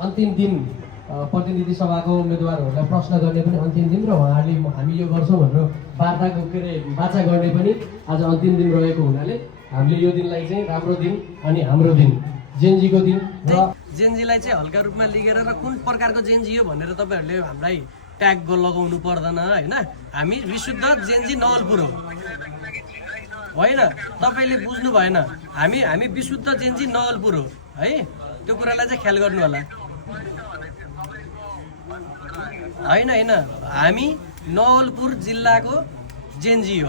अन्तिम दिन प्रतिनिधि सभाको उम्मेदवारहरूलाई प्रश्न गर्ने पनि अन्तिम दिन र उहाँहरूले हामी यो गर्छौँ भनेर वार्ताको के अरे वाचा गर्ने पनि आज अन्तिम दिन रहेको हुनाले हामीले यो दिनलाई चाहिँ राम्रो दिन अनि हाम्रो दिन जेनजीको दिन र जेनजीलाई चाहिँ हल्का रूपमा लिएर र कुन प्रकारको जेनजी हो भनेर तपाईँहरूले हामीलाई ट्याग लगाउनु पर्दैन होइन। हामी विशुद्ध जेनजी नवलपुर हो होइन, तपाईँले बुझ्नु भएन। हामी विशुद्ध जेनजी नवलपुर हो है, त्यो कुरालाई चाहिँ ख्याल गर्नु होला। होइन होइन, हामी नवलपुर जिल्लाको जेनजी हो।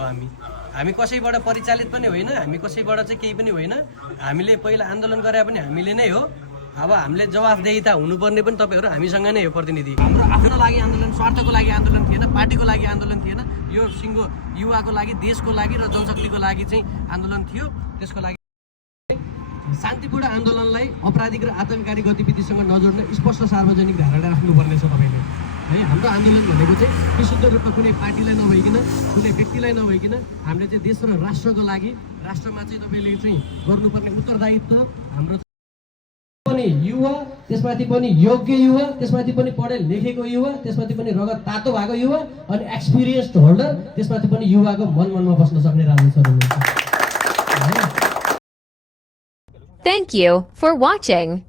हामी कसैबाट परिचालित पनि होइन, हामी कसैबाट चाहिँ केही पनि होइन। हामीले पहिला आन्दोलन गरे पनि हामीले नै हो। अब हामीले जवाफदेहिता हुनुपर्ने पनि तपाईँहरू हामीसँग नै हो प्रतिनिधि। हाम्रो आफ्नो लागि आन्दोलन, स्वार्थको लागि आन्दोलन थिएन, पार्टीको लागि आन्दोलन थिएन। यो सिङ्गो युवाको लागि, देशको लागि र जनशक्तिको लागि चाहिँ आन्दोलन थियो। त्यसको लागि शान्तिपूर्ण आन्दोलनलाई अपराधिक र आतङ्ककारी गतिविधिसँग नजोड्न स्पष्ट सार्वजनिक धारणा राख्नुपर्नेछ तपाईँले है। हाम्रो आन्दोलन भनेको चाहिँ विशुद्ध रूपमा कुनै पार्टीलाई नभइकन, कुनै व्यक्तिलाई नभइकन हामीले चाहिँ देश र राष्ट्रको लागि, राष्ट्रमा चाहिँ तपाईँले चाहिँ गर्नुपर्ने उत्तरदायित्व हाम्रो पनि युवा, त्यसमाथि पनि योग्य युवा, त्यसमाथि पनि पढे लेखेको युवा, त्यसमाथि पनि रगत तातो भएको युवा अनि एक्सपिरियन्स्ड होल्डर, त्यसमाथि पनि युवाको मनमा बस्न सक्ने राजनीति हुनुहुन्छ। Thank you for watching.